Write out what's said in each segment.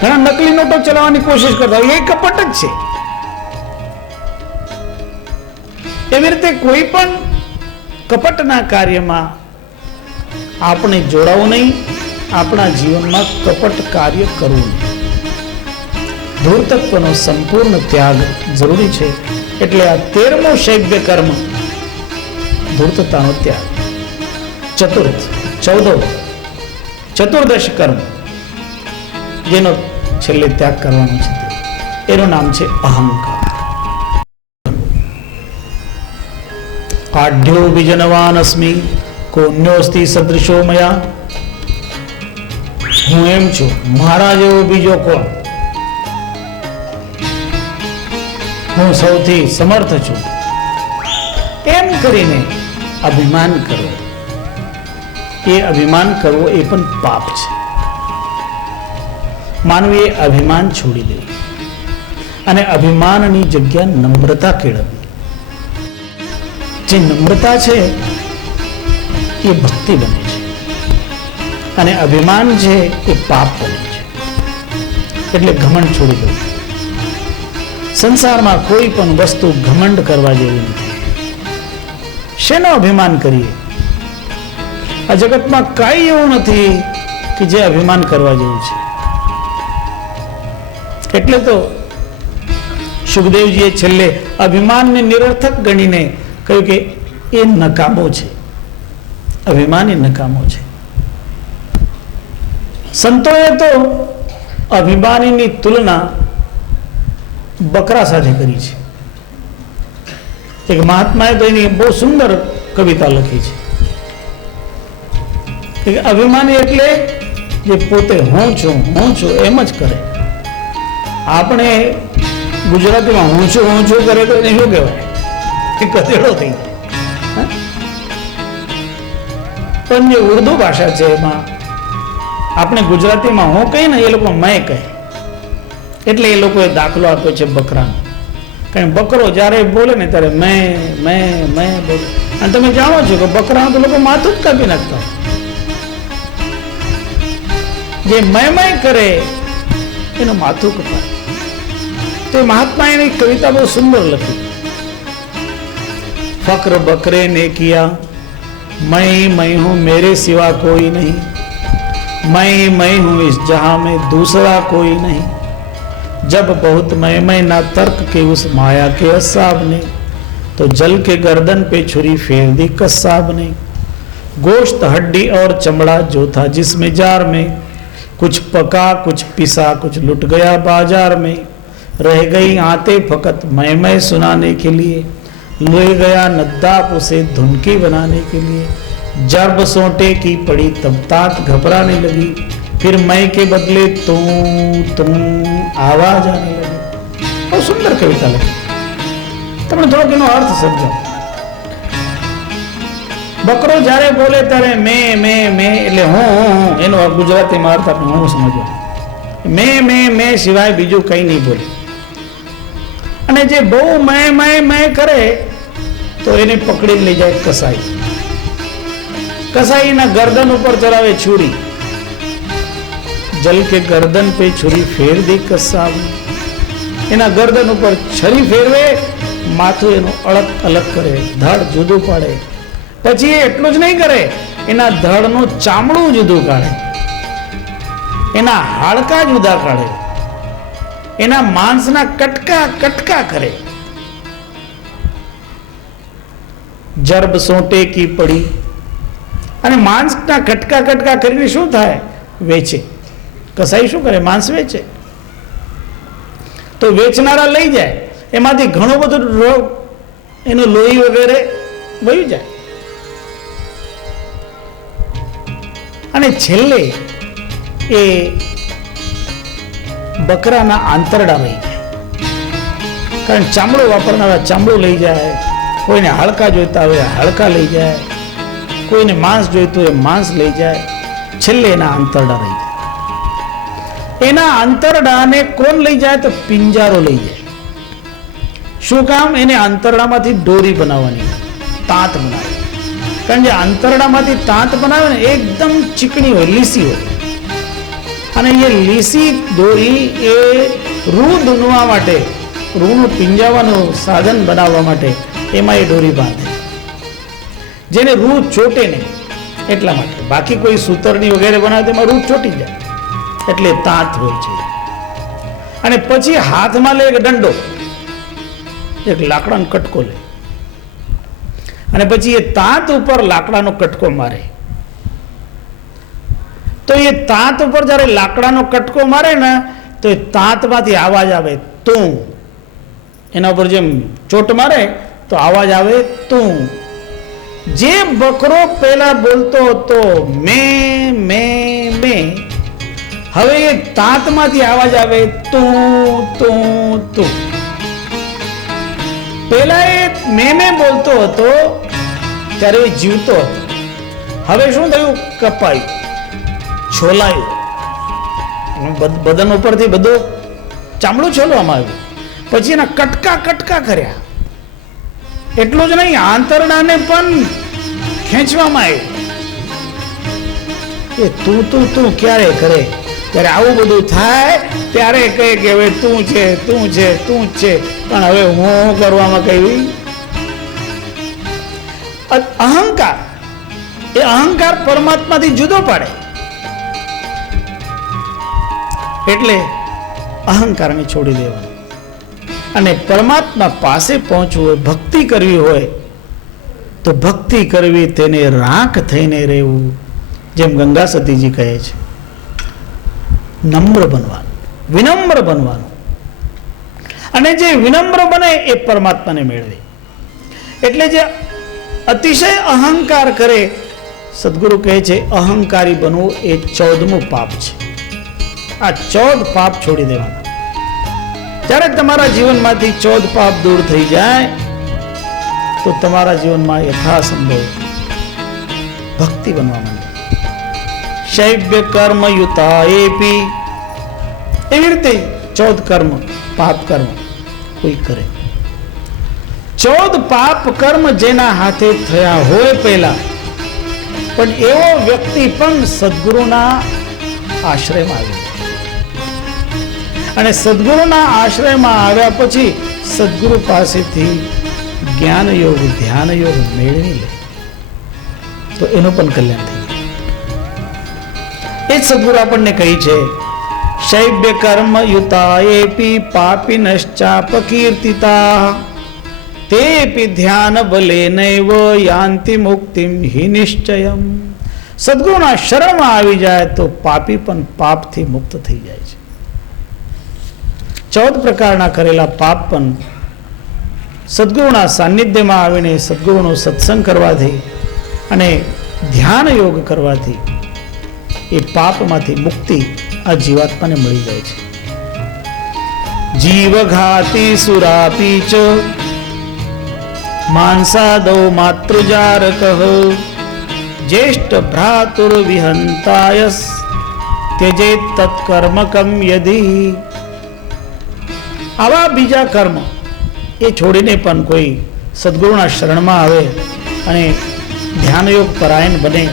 ઘણા નકલી નોટો ચલાવવાની કોશિશ કરતા હોય, એ કપટ જ છે. એવી રીતે કોઈ પણ કપટના કાર્યમાં આપણે જોડાવું નહીં, આપણા જીવનમાં કપટ કાર્ય કરવું નહીં. ધૂર્તત્વનો સંપૂર્ણ ત્યાગ જરૂરી છે. એટલે આ 13મો શૈવ્ય કર્મ ધૂર્તતાનો ત્યાગ. ચતુર્દશ કર્મ જેનો છેલ્લે ત્યાગ કરવાનો છે, એનું નામ છે અહંકાર. આઢ્યો વિજનવાન અસ્મિ કોન્યોસ્તિ સદૃશો મયા. હું એમ છું, મારા જેવો બીજો કોણ? હું સૌથી સમર્થ છું. એમ કરીને અભિમાન કરવું, એ અભિમાન કરવો એ પણ પાપ છે. માનવીએ અભિમાન છોડી દેવું અને અભિમાનની જગ્યા નમ્રતા કેળવવી. જે નમ્રતા છે એ ભક્તિ બને છે અને અભિમાન છે એ પાપ બને છે. એટલે ઘમંડ છોડી દો. સંસારમાં કોઈ પણ વસ્તુ ઘમંડ કરવા જેવી નથી. શેનો અભિમાન કરીએ? આ જગતમાં કઈ એવું નથી કે જે અભિમાન કરવા જેવું છે. એટલે તો સુખદેવજીએ છેલ્લે અભિમાનને નિરર્થક ગણીને કહ્યું કે એ નકામો છે. અભિમાન એ નકામો છે. સંતોએ તો અભિમાનીની તુલના બકરા સાથે કરી છે. એક મહાત્માએ તો એની બહુ સુંદર કવિતા લખી છે. અભિમાની એટલે જે પોતે હું છું એમ જ કરે. આપણે ગુજરાતીમાં હું છું કરે તો એને શું કહેવાય? એ કથેડો થઈ જાય. પણ જે ઉર્દુ ભાષા છે એમાં આપણે ગુજરાતીમાં હું કહીએ ને, એ લોકો મેં કહે. એટલે એ લોકોએ દાખલો આપ્યો છે બકરાનો. કારણ બકરો જ્યારે બોલે ને ત્યારે મેં બોલે. અને તમે જાણો છો કે બકરાનું તો લોકો માથું જ કાપી નાખતા. જે મેં કરે એનું માથું કપાય. તો મહાત્મા એની કવિતા બહુ સુંદર લખી. ફક્ર બકરે ને કિયા, मैं हूं मेरे सिवा कोई नहीं, मैं हूं इस जहां में दूसरा कोई नहीं. जब बहुत मैं ना तर्क के उस माया के अस्साब ने, तो जल के गर्दन पे छुरी फेर दी कस्साब ने. गोश्त हड्डी और चमड़ा जो था जिसमें जार में, कुछ पका कुछ पिसा कुछ लुट गया बाजार में. रह गई आते फकत मैं सुनाने के लिए, ले गया नद्दाप उसे धुनकी बनाने के लिए. जब सोटे की पड़ी तब तात घबराने लगी, फिर मैं के बदले तू आवाज आने लगी. बहुत सुंदर कविता लगी. તમે થોડોક એનો અર્થ સમજો. બકરો જ્યારે બોલે ત્યારે મેં એટલે હું એનો ગુજરાતીમાં અર્થ આપણે હું સમજવા. મેં સિવાય બીજું કઈ નહીં બોલે. અને જે બહુ મેં કરે તો એને પકડી લઈ જાય કસાઈ. કસાઈના ગરદન ઉપર ચલાવે છુરી. જલ કે ગરદન પે છુરી ફેર દે કસાબ. એના ગરદન ઉપર છરી ફેરવે, માથું એનું અલગ કરે, ધડ જુદું પાડે. પછી એ એટલું જ નહીં કરે, એના ધડનું ચામડું જુદું કાઢે, એના હાડકા જુદા કાઢે, એના માંસના કટકા કરે. જર્બ સોટે કી પડી. અને માંસના કટકા કરીને શું થાય? વેચે. કસાઈ શું કરે? માંસ વેચે. તો વેચનારા લઈ જાય, એમાંથી ઘણું બધું એનું લોહી વગેરે વહી જાય. અને છેલ્લે એ બકરાના આંતરડા લઈ જાય. કારણ ચામડું વાપરનારા ચામડું લઈ જાય, કોઈને હાડકા જોઈતા હોય હાડકા લઈ જાય, કોઈને માંસ જોઈતું હોય માંસ લઈ જાય. છેલ્લે એના આંતરડા લઈ જાય. એના આંતરડાને કોણ લઈ જાય? તો પિંજારો લઈ જાય. શું કામ? એને આંતરડામાંથી દોરી બનાવવાની, તાંત બનાવે. કારણ કે આંતરડામાંથી તાંત બનાવે ને એકદમ ચીકણી હોય, લીસી હોય. અને એ લીસી દોરી એ રૂ દુનવા માટે, રૂનું પીંજાવાનું સાધન બનાવવા માટે એમાં એ દોરી બાંધે, જેને રૂ ચોટે નહીં એટલા માટે. બાકી કોઈ સૂતરની વગેરે બનાવે તેમાં રૂ ચોટી જાય, એટલે તાંત હોય છે. અને પછી હાથમાં લે એક દંડો, એક લાકડાનો કટકો લે, અને પછી એ તાંત ઉપર લાકડાનો કટકો મારે. તો એ તાંત ઉપર જ્યારે લાકડાનો કટકો મારે ને તો એ તાંતમાંથી અવાજ આવે તું. એના ઉપર જેમ ચોટ મારે તો અવાજ આવે તું. જે બકરો પહેલા બોલતો હતો મેં મેં મેં, હવે એ તાંતમાંથી અવાજ આવે તું તું તું. પહેલા એ મેં મેં બોલતો હતો ત્યારે એ જીવતો હતો. હવે શું થયું? કપાયું, છોલાયું, બદન ઉપરથી બધું ચામડું છોલવામાં આવ્યું. પછી એના કટકા કટકા કર્યા. એટલું જ નહીં, આંતરડાને પણ ખેંચવામાં આવ્યું. એ તું તું તું ક્યારે કરે? ત્યારે આવું બધું થાય ત્યારે કહે કે હવે તું છે તું છે તું છે. પણ હવે હું કરવામાં કહ્યું અહંકાર, એ અહંકાર પરમાત્માથી જુદો પાડે. એટલે અહંકારને છોડી દેવાનું અને પરમાત્મા પાસે પહોંચવું હોય, ભક્તિ કરવી હોય તો ભક્તિ કરવી, તેને રાખ થઈને રહેવું. જેમ ગંગા સતીજી કહે છે, નમ્ર બનવાનું, વિનમ્ર બનવાનું. અને જે વિનમ્ર બને એ પરમાત્માને મેળવે. એટલે જે અતિશય અહંકાર કરે, સદગુરુ કહે છે અહંકારી બનવું એ 14મું પાપ છે. આ 14 પાપ છોડી દેવાના. જ્યારે તમારા જીવનમાંથી 14 પાપ દૂર થઈ જાય તો તમારા જીવનમાં યથાસંભવ ભક્તિ બનવા માંડે. શૈવ્ય કર્મ યુતા એપી, એવી રીતે 14 કર્મ, પાપ કર્મ કોઈ કરે. 14 પાપ કર્મ જેના હાથે થયા હોય પહેલા, પણ એવો વ્યક્તિ પણ સદગુરુના આશ્રયમાં આવ્યો, અને સદગુરુના આશ્રયમાં આવ્યા પછી સદગુરુ પાસેથી જ્ઞાન યોગ, ધ્યાન યોગ મેળવી લે તો એનું પણ કલ્યાણ થઈ જાય. એ જ સદગુરુ આપણને કહી છે, શૈવ્ય કર્મ યુતા એપી પાપિનશ્ચાપકીર્તિતા તેપી ધ્યાન બલે નૈવ યાન્તિ મુક્તિમ હિ નિશ્ચયમ. સદગુરુના શરણમાં આવી જાય તો પાપી પણ પાપથી મુક્ત થઈ જાય છે. 14 પ્રકારના કરેલા પાપ પણ સદગુરુના સાનિધ્યમાં આવીને સદગુરુનો સત્સંગ કરવાથી અને ધ્યાન યોગ કરવાથી એ પાપમાંથી મુક્તિ આ જીવાત્માને મળી જાય છે. જીવઘાતી સુરાપી ચ માંસાદો માતૃજારક જ્યેષ્ઠ ભ્રાતુર વિહંતાયસ ત્યજેત તત્કર્મકમ યધિ. આવા બીજા કર્મ એ છોડીને પણ કોઈ સદગુરુના શરણમાં આવે અને ધ્યાનયોગ પરાયણ બને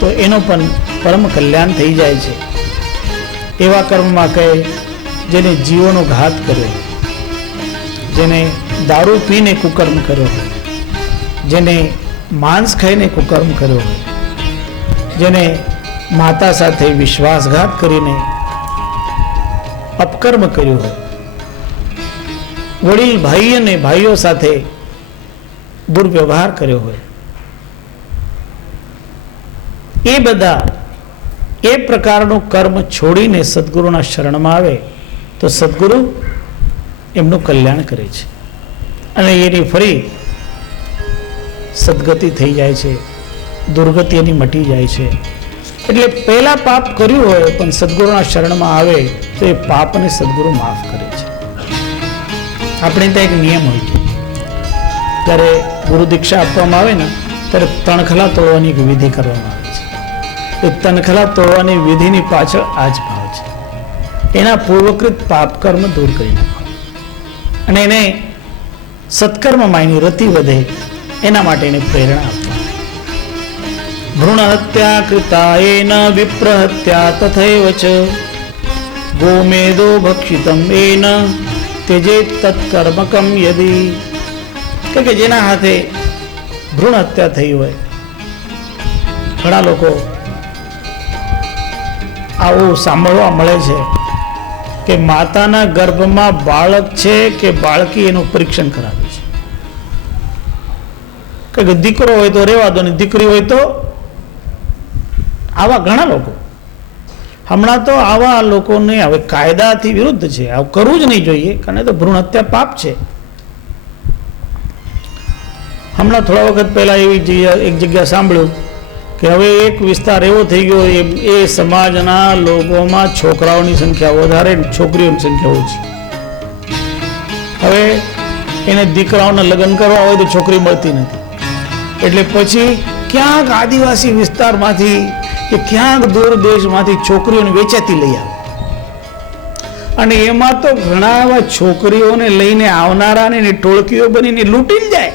તો એનો પણ પરમ કલ્યાણ થઈ જાય છે. એવા કર્મમાં કહે જેને જીવોનો ઘાત કર્યો, જેને દારૂ પીને કુકર્મ કર્યો હોય, જેને માંસ ખાઈને કુકર્મ કર્યો હોય, જેને માતા સાથે વિશ્વાસઘાત કરીને અપકર્મ કર્યું હોય, વડીલ ભાઈ અને ભાઈઓ સાથે દુર્વ્યવહાર કર્યો હોય, એ બધા એ પ્રકારનું કર્મ છોડીને સદગુરુના શરણમાં આવે તો સદગુરુ એમનું કલ્યાણ કરે છે અને એની ફરી સદગતિ થઈ જાય છે, દુર્ગતિ એની મટી જાય છે. એટલે પહેલા પાપ કર્યું હોય પણ સદગુરુના શરણમાં આવે તો એ પાપને સદગુરુ માફ કરે છે. આપણે ત્યાં એક નિયમ હોય છે, જ્યારે ગુરુ દીક્ષા આપવામાં આવે ને ત્યારે તણખલા તોડવાની એક વિધિ કરવામાં આવે છે. એ તણખલા તોડવાની વિધિની પાછળ આ જ ભાવ છે. એના પૂર્વકૃત પાપ કર્મ દૂર કરી નાખવા અને એને સત્કર્મમાં એની રતિ વધે એના માટે એને પ્રેરણા આપવા. ભ્રૂણ હત્યા કૃતા એન વિપ્ર હત્યા તથૈવ ચ ગોમેદો ભક્ષિતમ એન ત્યજેત તત્કર્મકમ યદી. કે જેના હાથે ભ્રૂણ હત્યા થઈ હોય, ઘણા લોકો આવું સાંભળવા મળે છે કે માતાના ગર્ભમાં બાળક છે કે બાળકી એનું પરીક્ષણ કરાવે છે કે દીકરો હોય તો રહેવા દો ને દીકરી હોય તો. આવા ઘણા લોકો હમણાં તો આવા લોકોને હવે કાયદાથી વિરુદ્ધ છે, આવું કરવું જ નહીં જોઈએ, કારણ તો ભ્રૂણ હત્યા પાપ છે. હમણાં થોડા વખત પહેલા એવી એક જગ્યા સાંભળ્યું કે હવે એક વિસ્તાર એવો થઈ ગયો, એ સમાજના લોકોમાં છોકરાઓની સંખ્યા વધારે, છોકરીઓની સંખ્યા ઓછી. હવે એને દીકરાઓના લગ્ન કરવા હોય તો છોકરી મળતી નથી, એટલે પછી ક્યાંક આદિવાસી વિસ્તારમાંથી કે ક્યાંક દૂર દેશમાંથી છોકરીઓને વેચાતી લઈ આવે. અને એમાં તો ઘણા એવા છોકરીઓને લઈને આવનારાને ટોળકીઓ બનીને લૂંટીને જાય.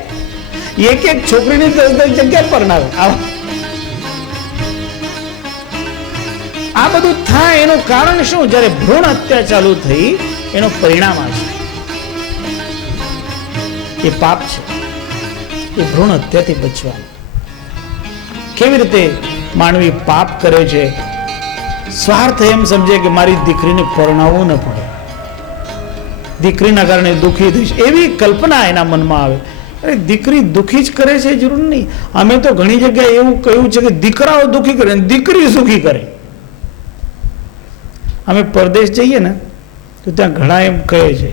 એક એક છોકરીની 10-10 જગ્યા પર ના આવે. આ બધું થાય એનું કારણ શું? જ્યારે ભ્રૂણ હત્યા ચાલુ થઈ એનું પરિણામ આ છે. એ પાપ છે, એ ભ્રૂણ હત્યાથી બચવાનું. કેવી રીતે માનવી પાપ કરે છે? સ્વાર્થ એમ સમજે કે મારી દીકરીને પરણાવવું ન પડે, દીકરીના કારણે દુઃખી થઈશ, એવી કલ્પના એના મનમાં આવે. અરે દીકરી દુઃખી જ કરે છે જરૂર નહીં. અમે તો ઘણી જગ્યાએ એવું કહ્યું છે કે દીકરાઓ દુઃખી કરે, દીકરી સુખી કરે. અમે પરદેશ જઈએ ને તો ત્યાં ઘણા એમ કહે છે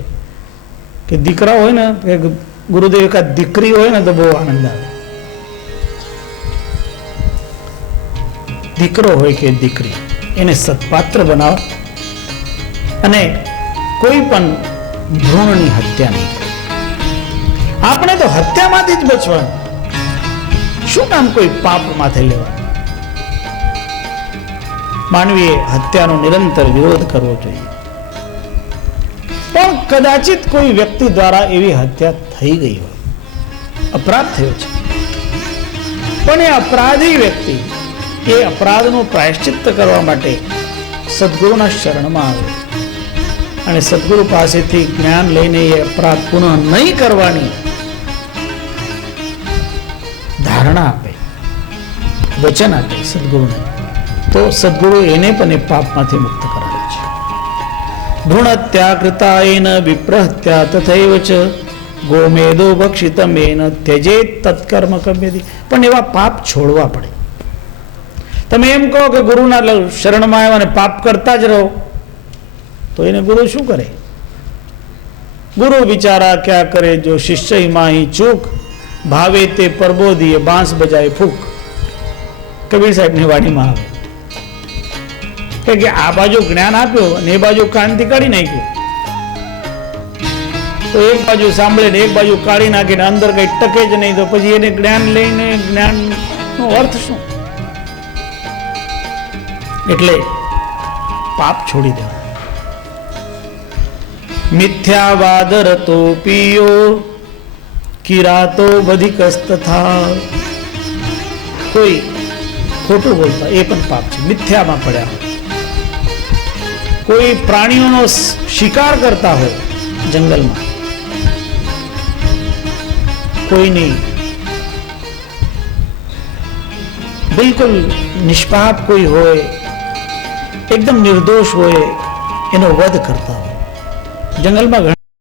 કે દીકરા હોય ને કે ગુરુદેવ એકાદ દીકરી હોય ને તો બહુ આનંદ આવે. દીકરો હોય કે દીકરી, એને સત્પાત્ર બનાવો અને કોઈ પણ ભ્રૂણની હત્યા નહીં કરે. આપણે તો હત્યામાંથી જ બચવાનું, શું કામ કોઈ પાપ માથે લેવાનું? માનવીએ હત્યાનો નિરંતર વિરોધ કરવો જોઈએ. પણ કદાચિત કોઈ વ્યક્તિ દ્વારા એવી હત્યા થઈ ગઈ હોય, અપરાધ થયો છે, પણ એ અપરાધી વ્યક્તિ એ અપરાધનું પ્રાયશ્ચિત્ત કરવા માટે સદગુરુના શરણમાં આવે અને સદગુરુ પાસેથી જ્ઞાન લઈને એ અપરાધ પુનઃ નહીં કરવાની ધારણા આપે, વચન આપે સદગુરુને, તો સદગુરુ એને પણ એ પાપમાંથી મુક્ત કરાવે છે. ભ્રૂણ હત્યા કૃતા એન વિપ્ર હત્યા તથૈવ ચ ગોમેદો ભક્ષિતમ એન ત્યજેત તત્કર્મકમ યદી. પણ એવા પાપ છોડવા પડે. તમે એમ કહો કે ગુરુના શરણમાં આવ્યા અને પાપ કરતા જ રહો, તો એને ગુરુ શું કરે? ગુરુ બિચારા ક્યાં કરે? જો શિષ્ય માહી ચૂક, ભાવે તે પરબોધીએ બાંસ બજાય ફૂક. કબીર સાહેબની વાણીમાં આવે કે આ બાજુ જ્ઞાન આપ્યું અને એ બાજુ કાનથી કાઢી નાખ્યું, તો એક બાજુ સાંભળે ને એક બાજુ કાઢી નાખીને અંદર કઈ ટકે જ નહીં, તો પછી એને જ્ઞાન લઈને જ્ઞાનનો અર્થ શું? એટલે પાપ છોડી દેવા. મિથ્યાવાદરતો પિયો કિરાતો બધિકસ્તથા. કોઈ ખોટું બોલતા એ પણ પાપ છે, મિથ્યામાં પડ્યા હોય. કોઈ પ્રાણીઓનો શિકાર કરતા હોય જંગલમાં, કોઈની બિલકુલ નિષ્પાપ કોઈ હોય, એકદમ નિર્દોષ હોય, એનો વધ કરતા હોય. જંગલમાં